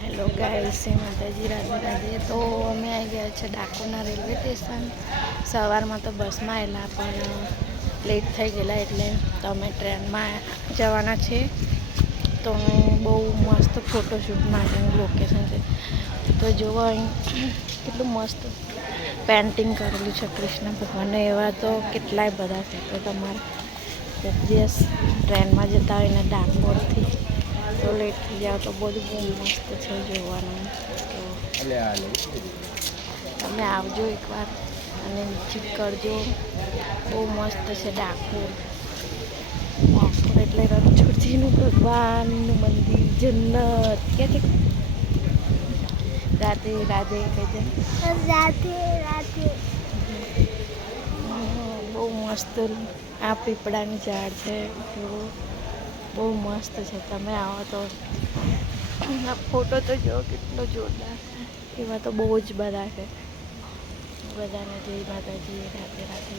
Hello guys, Shri માતાજી, રાધે રાધે. તો અમે આવી ગયા છે ડાકોરના રેલવે સ્ટેશન. સવારમાં તો બસમાં આવેલા પણ લેટ થઈ ગયેલા એટલે તો અમે ટ્રેનમાં જવાના છે. તો બહુ મસ્ત ફોટોશૂટ માટેનું લોકેશન છે. તો જોવો અહીં કેટલું મસ્ત પેન્ટિંગ કરેલું છે કૃષ્ણ ભગવાનને. એવા તો કેટલાય બધા છે. તો તમારે એક દિવસ ટ્રેનમાં જતા હોય ને ડાકોરથી તો લેટ થઈ જાવ તો બધું બહુ મસ્ત છે જોવાનું. તો તમે આવજો એકવાર અને વિઝિટ કરજો. બહુ મસ્ત છે ડાકોર. ડાકોર એટલે રણછોડજીનું ભગવાનનું મંદિર, જન્નત કે છે. રાધે રાધે કહેજે. રાધે રાધે. બહુ મસ્ત આ પીપળાની ઝાડ છે. બહુ મસ્ત છે. તમે આવો તો આ ફોટો તો જો કેટલો જોરદાર છે. એવા તો બહુ જ બધા છે. બધાને જય માતાજી, રાધે રાધે.